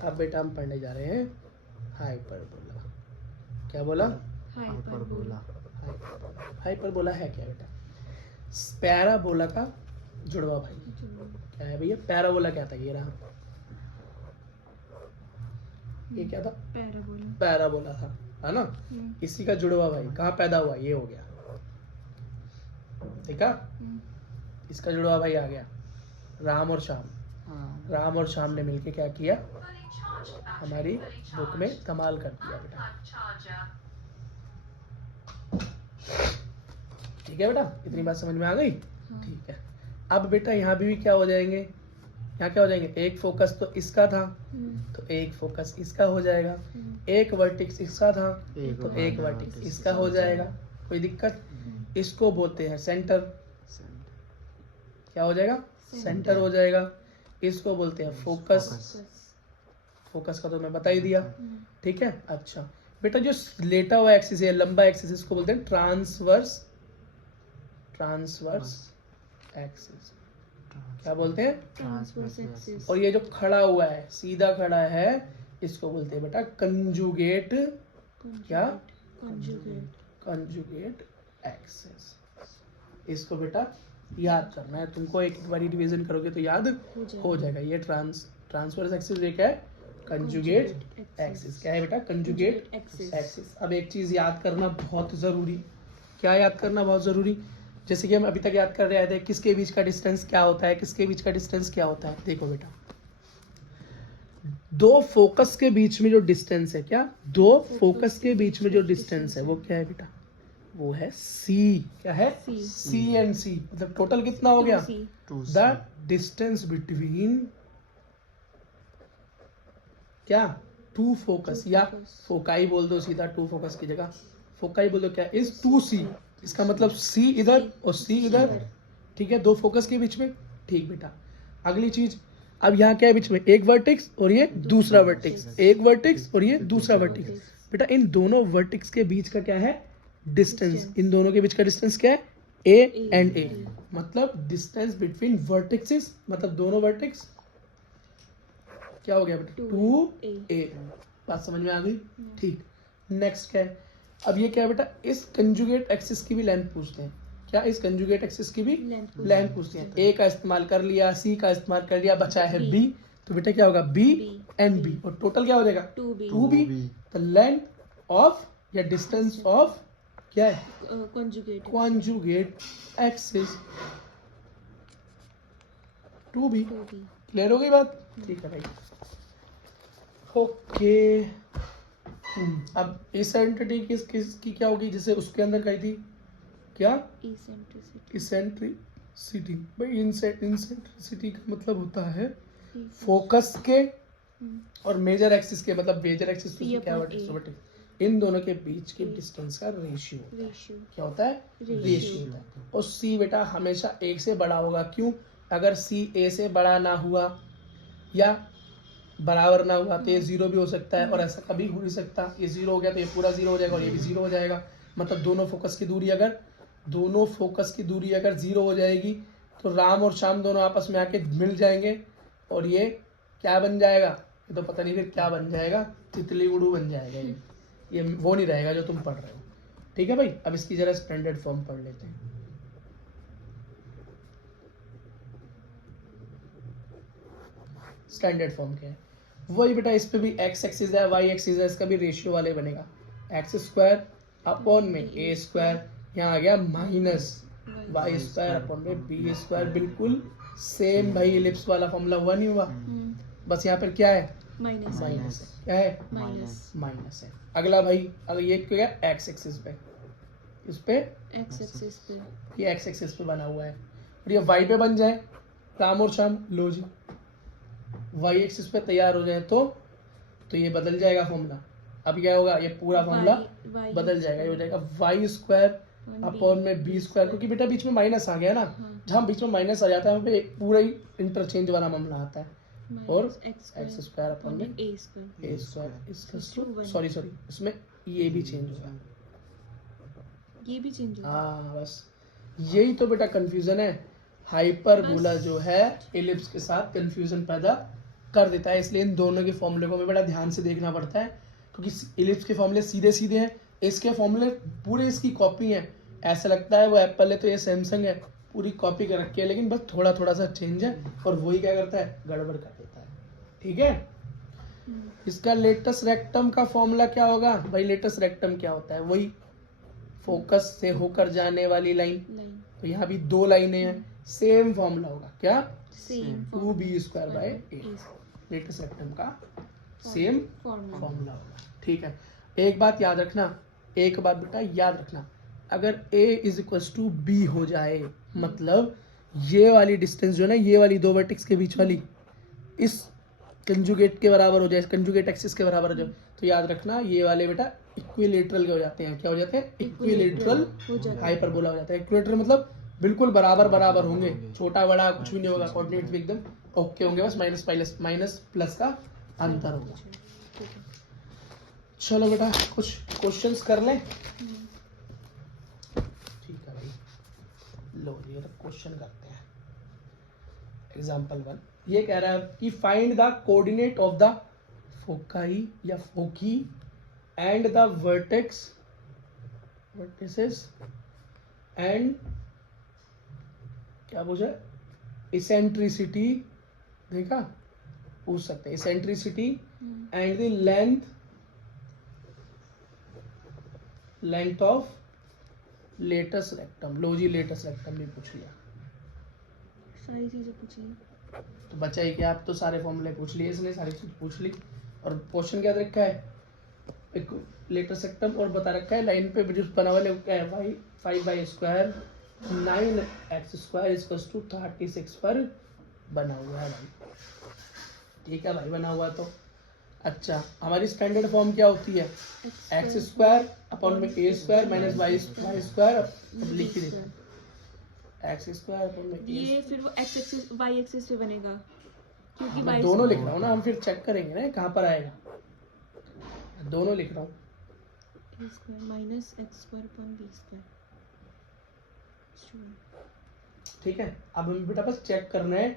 अब बेटा हम पढ़ने जा रहे हैं हाइपरबोला। क्या बोला? हाइपरबोला। हाइपरबोला है क्या बेटा? पैराबोला का जुड़वा भाई। क्या है भैया? पैराबोला क्या था? ये रहा, ये क्या था? पैराबोला। पैराबोला था, है ना? इसी का जुड़वा भाई कहाँ पैदा हुआ? ये हो गया, देखा? इसका जुड़वा भाई आ गया राम और श्याम। राम और श्याम ने मिलके क्या किया? हमारी बुक में कमाल कर दिया बेटा। ठीक है बेटा, इतनी बात समझ में आ गई? ठीक है। अब बेटा यहाँ भी क्या हो जाएंगे? यहाँ क्या हो जाएंगे? एक फोकस तो इसका था, तो एक फोकस इसका हो जाएगा। एक वर्टेक्स इसका था, तो एक वर्टेक्स इसका हो जाएगा। कोई दिक्कत? इसको बोलते हैं सेंटर। क्या हो जाएगा? सेंटर हो जाएगा। इसको बोलते हैं फोकस। फोकस का तो मैं बता ही दिया। ठीक है। अच्छा बेटा, जो लेटा हुआ एक्सिस है, लंबा एक्सिस, इसको बोलते हैं ट्रांसवर्स एक्सिस। क्या बोलते हैं? Transverse axis. और ये जो खड़ा हुआ है, सीधा खड़ा है, इसको बोलते हैं बेटा कंजुगेट। क्या? Conjugate axis. इसको बेटा याद करना है तुमको, एक बार रिवीजन करोगे तो याद हो जाएगा। ये ट्रांसवर्स एक्सिस एक है, कंजुगेट एक्सिस क्या है बेटा? Conjugate axis. अब एक चीज याद करना बहुत जरूरी। क्या याद करना बहुत जरूरी? जैसे कि हम अभी तक याद कर रहे थे, किसके बीच का डिस्टेंस क्या होता है, किसके बीच का डिस्टेंस क्या होता है। देखो बेटा, दो फोकस के बीच में जो डिस्टेंस है, क्या? दो फोकस के बीच में जो डिस्टेंस है वो क्या है बेटा? वो है सी। क्या है? सी एंड सी। मतलब टोटल कितना हो गया? द डिस्टेंस बिटवीन क्या? टू फोकस, या फोकाई बोल दो सीधा, टू फोकस की जगह फोकाई बोल दो। क्या? इज टू सी। इसका मतलब सी इधर और सी इधर। ठीक है, दो फोकस के बीच में। ठीक बेटा, अगली चीज, अब यहाँ क्या है बीच में? एक वर्टेक्स और ये दूसरा वर्टेक्स, एक वर्टेक्स और ये दूसरा वर्टेक्स। बेटा इन दोनों वर्टेक्स के बीच का क्या है? डिस्टेंस। इन दोनों के बीच का डिस्टेंस क्या है? ए एंड ए। मतलब डिस्टेंस बिटवीन वर्टेक्सेस, मतलब दोनों वर्टेक्स क्या हो गया बेटा? 2a। बात समझ में आ गई? ठीक। नेक्स्ट क्या है? अब ये क्या है बेटा? इस कंजुगेट एक्सिस की भी लेंथ पूछते हैं। क्या? इस कंजुगेट एक्सिस की भी लेंथ पूछते हैं। ए का इस्तेमाल कर लिया, सी का इस्तेमाल कर लिया, बचा है बी। तो बेटा क्या होगा? बी एंड बी, और टोटल क्या हो जाएगा? 2b। द लेंथ ऑफ या डिस्टेंस ऑफ क्या है? Conjugate axis 2b। क्लियर हो गई बात? ठीक है भाई। ओके। अब इसेंट्रिटी किसकी क्या होगी? जैसे उसके अंदर कही थी क्या? इसेंट्रिसिटी। भाई इसेंट्रिसिटी का मतलब होता है फोकस के और मेजर एक्सिस के, मतलब मेजर एक्सिस तो क्या होता है? इन दोनों के बीच के डिस्टेंस का रेशियो क्या होता है? रेशियो होता है। और सी बेटा हमेशा एक से बड़ा होगा। क्यों? अगर सी ए से बड़ा ना हुआ या बराबर ना हुआ तो ये जीरो भी हो सकता है, और ऐसा कभी हो नहीं सकता। ये जीरो हो गया तो ये पूरा जीरो हो जाएगा, और ये भी जीरो हो जाएगा। मतलब दोनों फोकस की दूरी अगर जीरो हो जाएगी तो राम और श्याम दोनों आपस में आके मिल जाएंगे, और ये क्या बन जाएगा? ये तो पता नहीं फिर क्या बन जाएगा, तितली उड़ू बन जाएगा। ये वो नहीं रहेगा जो तुम पढ़ रहे हो। ठीक है भाई, अब इसकी जरा स्टैंडर्ड फॉर्म पढ़ लेते हैं। स्टैंडर्ड फॉर्म क्या है? वही बेटा, इस पे भी एक्स एक्सिस है, वाई एक्सिस है, इसका भी रेशियो वाले बनेगा। एक्स स्क्वायर अपॉन में ए स्क्वायर, यहाँ आ गया माइनस वाई स्क्वायर अपॉन में बी स्क्वायर। बिल्कुल सेम भाई, इलिप्स वाला फॉर्मूला हुआ नहीं हुआ? बस यहाँ पर क्या है? माइनस है। क्या है? माइनस है। अगला भाई, अगर ये क्या है? एक्स एक्सिस पे, इस पे एक्स एक्सिस पे, ये एक्स एक्सिस पे बना हुआ है, और ये वाई पे बन जाए राम और श्याम। लो जी, वाई एक्सिस पे तैयार हो जाए तो ये बदल जाएगा फॉर्मूला। अब क्या होगा? ये पूरा फॉर्मूला बदल जाएगा। ये हो जाएगा वाई स्क्वायर अपॉन में बी स्क्वायर, क्योंकि बेटा बीच में माइनस आ गया ना। जहाँ बीच में माइनस आ जाता है वहाँ पे एक पूरा ही इंटरचेंज वाला मामला आता है। और एक्स स्क्वायर अपॉन में ए स्क्वायर, सॉरी इसमें ये भी चेंज होगा, ये भी चेंज होगा। हाँ बस यही तो बेटा कंफ्यूजन है। हाइपरबोला जो है एलिप्स के साथ कंफ्यूजन पैदा कर देता है। इसलिए इन दोनों के फॉर्मूले को भी बड़ा ध्यान से देखना पड़ता है, क्योंकि इलिप्स के फॉर्मूले सीधे सीधे हैं, इसके फॉर्मूले पूरे इसकी कॉपी हैं। ऐसा लगता है वो एप्पल है तो ये सैमसंग है, पूरी कॉपी कर रखी है, लेकिन बस थोड़ा थोड़ा सा चेंज है और वही क्या करता है, गड़बड़ कर देता है। ठीक है। इसका लेटस रेक्टम का फॉर्मूला क्या होगा भाई? लेटस रेक्टम क्या होता है? वही फोकस से होकर जाने वाली लाइन। लाइन तो यहाँ भी दो लाइनें हैं, सेम फॉर्मूला होगा क्या? सेम 2b² लेटस रेक्टम का सेम फॉर्मूला होगा। ठीक है। एक बात याद रखना, एक बात बेटा याद रखना, अगर a = b हो जाए, मतलब ये वाली डिस्टेंस जो है ना, ये वाली दो वर्टेक्स के बीच वाली इस कंजुगेट के बराबर हो जाए, कंजुगेट एक्सिस के बराबर हो जाए, तो याद रखना ये वाले बेटा इक्विलेटरल के हो जाते हैं। क्या हो जाते हैं? इक्विलेटरल हाइपरबोला हो जाता है। इक्विलेटरल मतलब बिल्कुल बराबर बराबर होंगे, छोटा बड़ा कुछ भी नहीं होगा, कोऑर्डिनेट भी एकदम ओके होंगे, बस माइनस प्लस का अंतर होगा। चलो बेटा कुछ क्वेश्चंस कर लें। ठीक है भाई, लो ये तो क्वेश्चन करते हैं। एग्जाम्पल 1 ये कह रहा है कि find the coordinate of the foci या foci and the vertices and क्या पूछा? इसेंट्रिसिटी। देखा, पूछ सकते हैं eccentricity and the length of latus rectum. लो जी, लेटस रेक्टम भी पूछ लिया, सारी चीजें पूछी। तो बचा ही क्या? आप तो सारे फॉर्मूले पूछ लिए, इसने सारी चीज पूछ ली। और क्वेश्चन क्या रखा है? एक लेटस रेक्टम और बता रखा है लाइन पे जो बना हुआ क्या है? y 5y² 9x² = 36 पर बना हुआ है भाई। ठीक है भाई, बना हुआ है तो अच्छा, हमारी स्टैंडर्ड फॉर्म क्या होती है? x² अपॉन में a² माइनस y² लिख ही देते हैं। x² अपॉन में ये फिर वो x एक्सिस y एक्सिस पे बनेगा, क्योंकि मैं y दोनों लिख रहा हूँ ना, हम फिर चेक करेंगे ना कहाँ पर आएगा। दोनों लिख रहा हूँ। a² minus x² upon b²। ठीक है, अब हमें बेटा बस चेक करना है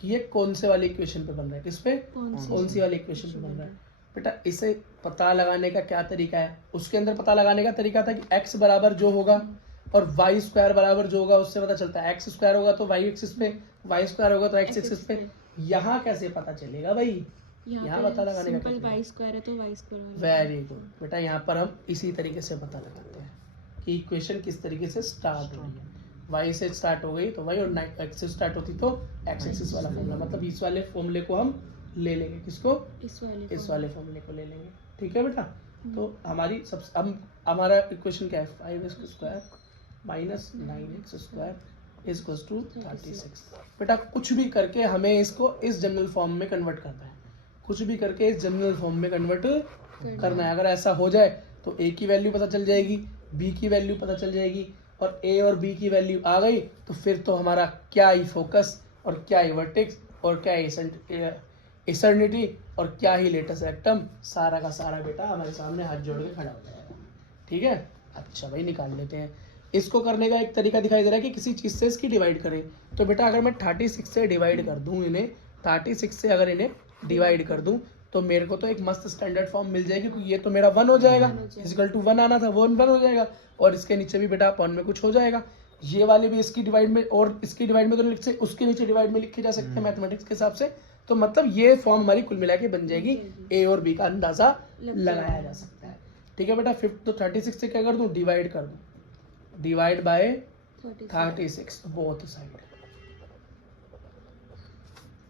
कि ये कौन से वाले इक्वेशन पे बन रहा है, किस पे? कौन सी वाली इक्वेशन पे बन रहा है। बेटा इसे पता लगाने का क्या तरीका है? उसके अंदर पता लगाने का तरीका था कि x बराबर जो होगा और y² बराबर जो होगा उससे पता चलता है। x² होगा तो y एक्सिस पे, y² होगा तो x एक्सिस पे। यहाँ कैसे पता चलेगा भाई? यहाँ पता लगाने का सिंपल y² है तो y²। वेरी गुड बेटा, यहाँ पर हम इसी तरीके से पता लगाते हैं कि इक्वेशन किस तरीके से स्टार्ट हो रही है। y से स्टार्ट हो गई तो y, और x से स्टार्ट होती तो x एक्सिस वाला फॉर्मूला, मतलब इस वाले फॉर्मूले को हम ले लेंगे। किसको? इस वाले फॉर्मूले को ले लेंगे। ठीक है बेटा, तो हमारी सब हमारा इक्वेशन क्या है? 5x² minus 9x² = 36। बेटा कुछ भी करके हमें इसको इस जनरल फॉर्म में कन्वर्ट करना है, कुछ भी करके इस जनरल फॉर्म में कन्वर्ट करना है। अगर ऐसा हो जाए तो a की वैल्यू पता चल जाएगी, b की वैल्यू पता चल जाएगी, और a और b की वैल्यू आ गई तो फिर तो हमारा क्या ही फोकस और क्या ही वर्टेक्स और क्या ही इसेंट्रिसिटी और क्या ही लेटस रेक्टम, सारा का सारा बेटा हमारे सामने हाथ जोड़ के खड़ा हो जाएगा। ठीक है, अच्छा भाई निकाल लेते हैं। इसको करने का एक तरीका दिखाई दे रहा है कि किसी चीज़ से इसकी डिवाइड करें। तो बेटा अगर मैं 36 से डिवाइड कर दूं इन्हें, 36 से अगर इन्हें डिवाइड कर दूं तो मेरे को तो एक मस्त स्टैंडर्ड फॉर्म मिल जाएगी, क्योंकि ये तो मेरा 1 हो जाएगा, =1 आना था, वो 1 हो जाएगा, और इसके नीचे भी बेटा अपॉन में कुछ हो जाएगा। ये वाले भी इसकी डिवाइड में और इसकी डिवाइड में तो लिख सकते, उसके नीचे डिवाइड में लिखे जा सकते हैं मैथमेटिक्स के हिसाब से। तो मतलब ये फॉर्म हमारी कुल मिला के बन जाएगी, a और b का अंदाजा लगाया जा सकता है। ठीक है बेटा, 5 तो 36 से क्या कर दूं? डिवाइड कर दूं, डिवाइड बाय 36 बोथ साइड।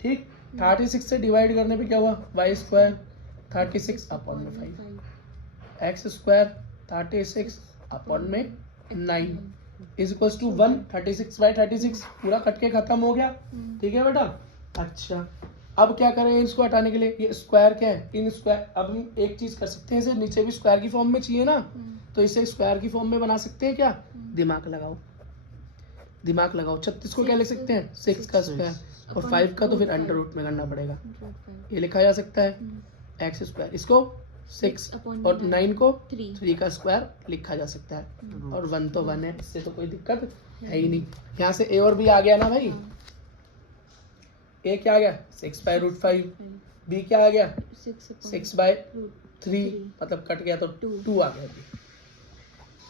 ठीक, 36 से डिवाइड करने पे क्या हुआ? y² 36 अपॉन में 5, x² 36 अपॉन में 9 = 1। 36/36 पूरा कट के खत्म हो गया। ठीक है बेटा, अच्छा अब क्या करें इसको हटाने के लिए? ये स्क्वायर क्या है? इन स्क्वायर, अब हम एक चीज कर सकते हैं, इसे नीचे भी स्क्वायर की फॉर्म में चाहिए ना, तो इसे स्क्वायर की फॉर्म में बना सकते हैं क्या? दिमाग लगाओ, दिमाग लगाओ। 36 को क्या लिख सकते हैं? 6 का स्क्वायर, और 5 का तो फिर अंडर रूट में करना पड़ेगा। ये लिखा जा सकता है x², इसको 6 और 9 को 3 का स्क्वायर लिखा जा सकता है, और 1 तो 1 है, इससे तो कोई दिक्कत है ही नहीं। यहाँ से a और b आ गया ना भाई, a क्या आ गया? 6/√5, बी क्या आ गया 6 6/3 3 मतलब कट गया तो Two. 2 आ गया बी।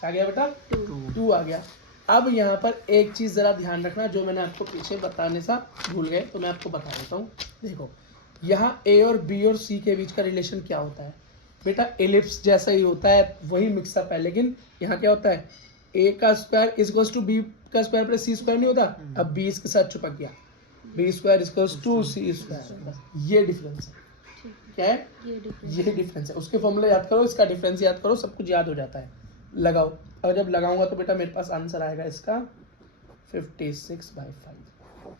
आ गया बेटा 2 2 आ गया। अब यहाँ पर एक चीज जरा ध्यान रखना जो मैंने आपको पीछे बताने सा भूल गए तो मैं आपको बता देता हूँ। देखो यहाँ ए और बी और सी के बीच का रिलेशन क्या होता है बेटा, एलिप्स जैसा ही होता है, वही मिक्सअप है, लेकिन यहाँ क्या होता है ए का स्क्वायर इज टू बी का स्क्वायर प्लस सी स्क्वायर नहीं होता। अब बी इसके साथ चिपक गया, B square is to C square, ये डिफरेंस है। क्या है ये डिफरेंस है। उसके फॉर्मूले याद करो, इसका डिफरेंस याद करो, सब कुछ याद हो जाता है। लगाओ, और जब लगाऊंगा तो बेटा मेरे पास आंसर आएगा इसका 56/5।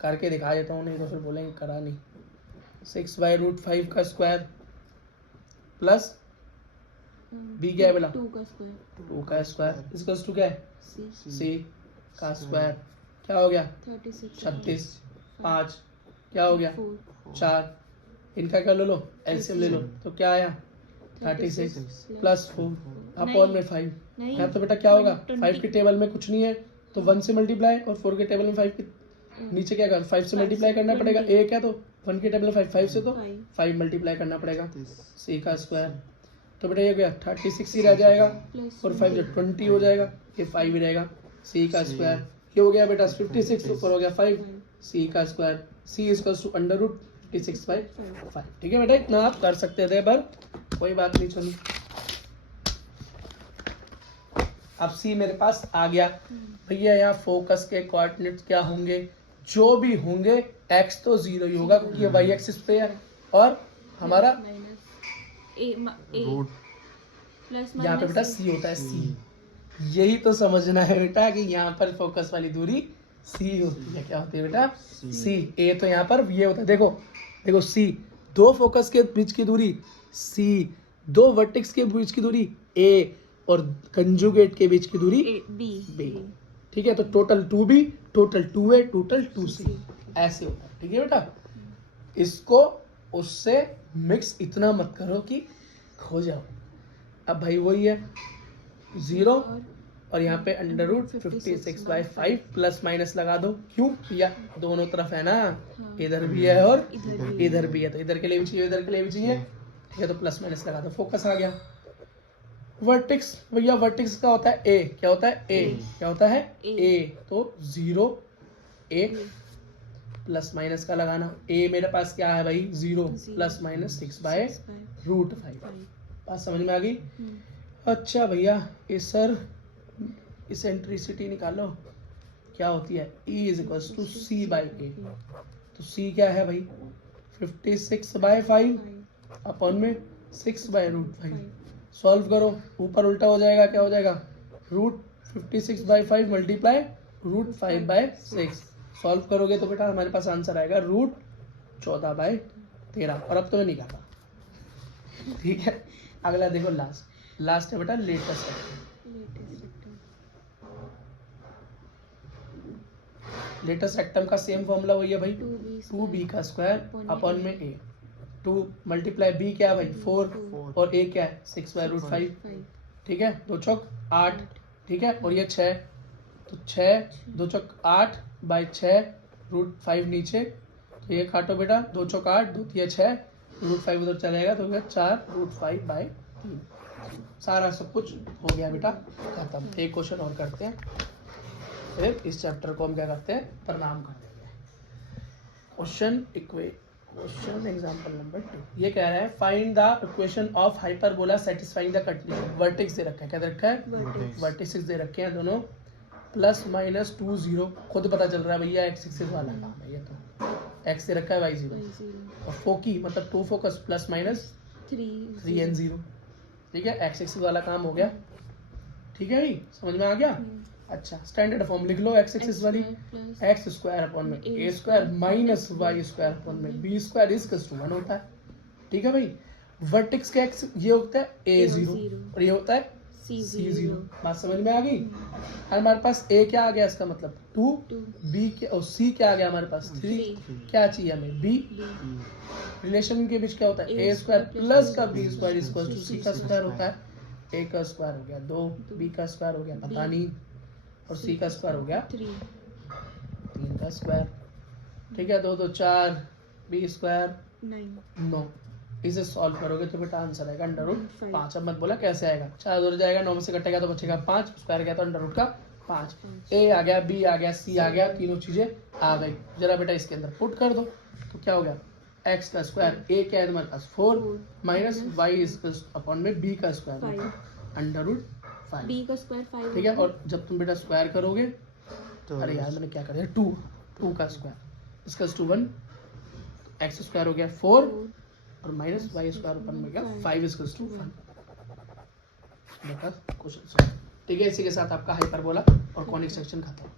करके दिखा देता हूँ, नहीं तो फिर बोलेंगे करा नहीं। 6/√5 का स्क्वायर प्लस बी क्या है बोला 2 का स्क्वायर 2 का स्क्वायर इक्वल्स टू क्या है सी सी का स्क्वायर। क्या हो गया 36 36। 5 क्या हो गया 4 4। इनका क्या ले लो एलसीएम ले लो, तो क्या आया 36 प्लस 4 अपॉन में 5। नहीं यहाँ तो बेटा क्या होगा 20 5 के टेबल में कुछ नहीं है तो 1 से मल्टीप्लाई, और 4 के टेबल में 5 के नीचे क्या कर 5 से मल्टीप्लाई करना पड़ेगा। 1 है तो 1 के टेबल में 5 से तो 5 मल्टीप्लाई करना पड़ेगा सी का स्क्वायर। तो बेटा ये गया 36 ही रह जाएगा और 5 से 20 हो जाएगा, ये 5 ही रहेगा सी का स्क्वायर। ये हो गया बेटा 56 के ऊपर हो गया 5 सी का स्क्वायर। C equals to √56/5। ठीक है बेटा, इतना आप कर सकते थे पर कोई बात नहीं, चलो। अब सी मेरे पास आ गया भैया। यहाँ फोकस के कोऑर्डिनेट्स क्या होंगे, जो भी होंगे एक्स तो 0 ही होगा क्योंकि ये वाई एक्सिस पे है, और हमारा यहाँ पे बेटा सी होता है सी। यही तो समझना है बेटा कि यहाँ पर फोकस वाली दूरी सी होती है। क्या होती है बेटा सी। ए तो यहाँ पर ये होता है, देखो देखो सी, दो फोकस के बीच की दूरी सी, दो वर्टेक्स के बीच की दूरी ए, और कंजुगेट के बीच की दूरी बी। ठीक है, तो total 2b, total 2a, total 2c, ऐसे होता है। ठीक है बेटा, इसको उससे मिक्स इतना मत करो कि खो जाओ। अब भाई वही है 0 और यहाँ पे √56/5 प्लस माइनस लगा दो। क्यों या दोनों तरफ है ना, इधर भी है और इधर भी है, तो इधर के लिए भी चाहिए इधर के लिए भी चाहिए। ठीक है, तो प्लस माइनस लगा दो, फोकस आ गया। वर्टेक्स भैया, वर्टेक्स का होता है ए, क्या होता है ए, क्या होता है ए, तो 0 ए प्लस माइनस का लगाना। ए मेरे पास क्या है भाई 0 प्लस माइनस 6/√5। बात समझ में आ गई। अच्छा भैया ये सर इसेंट्रिसिटी निकालो, क्या होती है E इज टू C/A। तो C क्या है भाई 56/5 अपॉन में 6/√5। सॉल्व करो, ऊपर उल्टा हो जाएगा, क्या हो जाएगा √56/5 मल्टीप्लाई √5/6। सॉल्व करोगे तो बेटा हमारे पास आंसर आएगा √14/13। और अब तो मैं नहीं करता। ठीक है, अगला देखो, लास्ट है बेटा लेटेस्ट। लेटेस्ट रेक्टम का सेम फॉर्मूला वही है भाई 2b का स्क्वायर अपॉन में a। 2 मल्टीप्लाई b क्या है भाई 4 और a क्या है 6/√5। ठीक है, 2 चौक 8। ठीक है, और ये 6, तो 6 2 चौक 8/6 √5 नीचे, तो ये काटो बेटा 2 चौक 8 2 3 6 √5 उधर चलेगा तो 4√5/3। सारा सब कुछ हो गया बेटा खत्म। एक क्वेश्चन और करते हैं, फिर इस चैप्टर को हम क्या करते हैं प्रणाम कर देंगे। क्वेश्चन एग्जांपल नंबर 2 ये कह रहा है find the equation of hyperbola satisfying the condition. Vertex दे रखा है, क्या दे रखा है वर्टेक्स दे रखे हैं दोनों, प्लस माइनस 2 0। खुद पता चल रहा है भैया एक्स एक्सिस वाला काम है ये, तो एक्स दे रखा है y 0 और फोकी मतलब 2 फोकस प्लस माइनस 3 and 0। ठीक है, एक्स एक्सिस वाला काम हो गया। ठीक है भाई, समझ में आ गया। अच्छा, स्टैंडर्ड फॉर्म लिख लो एक्स एक्सिस वाली, एक्स स्क्वायर अपॉन में A square minus Y square upon में बी स्क्वायर इज 1 होता है। ठीक है भाई, वर्टेक्स का एक्स ये होता है a0 और ये होता है c0। बात समझ में आ गई। हमारे पास a क्या आ गया, इसका मतलब 2, b क्या और c क्या आ गया हमारे पास 3, क्या चाहिए हमें b। रिलेशन के बीच क्या होता है a स्क्वायर प्लस का b square equal to c का स्क्वायर होता है। a का स्क्वायर हो गया 2, b का स्क्वायर हो गया पता नहीं, और c का स्क्वायर हो गया 3 का स्क्वायर। ठीक है, 2 2 4 b स्क्वायर 9 9। इसे सॉल्व करोगे तो बेटा आंसर आएगा अंडर रूट Five. 5। अब मत बोला कैसे आएगा, 4 उधर जाएगा, 9 में से कटेगा तो बचेगा 5, स्क्वायर गया तो अंडर रूट का 5। ए आ गया, बी आ गया, सी आ गया, तीनों चीजें आ गई। जरा बेटा इसके अंदर पुट कर दो तो क्या हो गया, एक्स का स्क्वायर, ए क्या है तुम्हारे पास 4 माइनस वाई अपॉन में बी का स्क्वायर 5 अंडर रूट 5। b का स्क्वायर 5 ठीक है, और जब तुम बेटा स्क्वायर करोगे, तो अरे यार मैंने क्या कर दिया, 2 का स्क्वायर इसका 1, एक्स स्क्वायर हो गया 4 और माइनस वाई स्क्वायर ऊपर में गया 5 इसका 1 बेटा क्वेश्चन। ठीक है, इसी के साथ आपका हाइपरबोला और कॉनिक सेक्शन खत्म।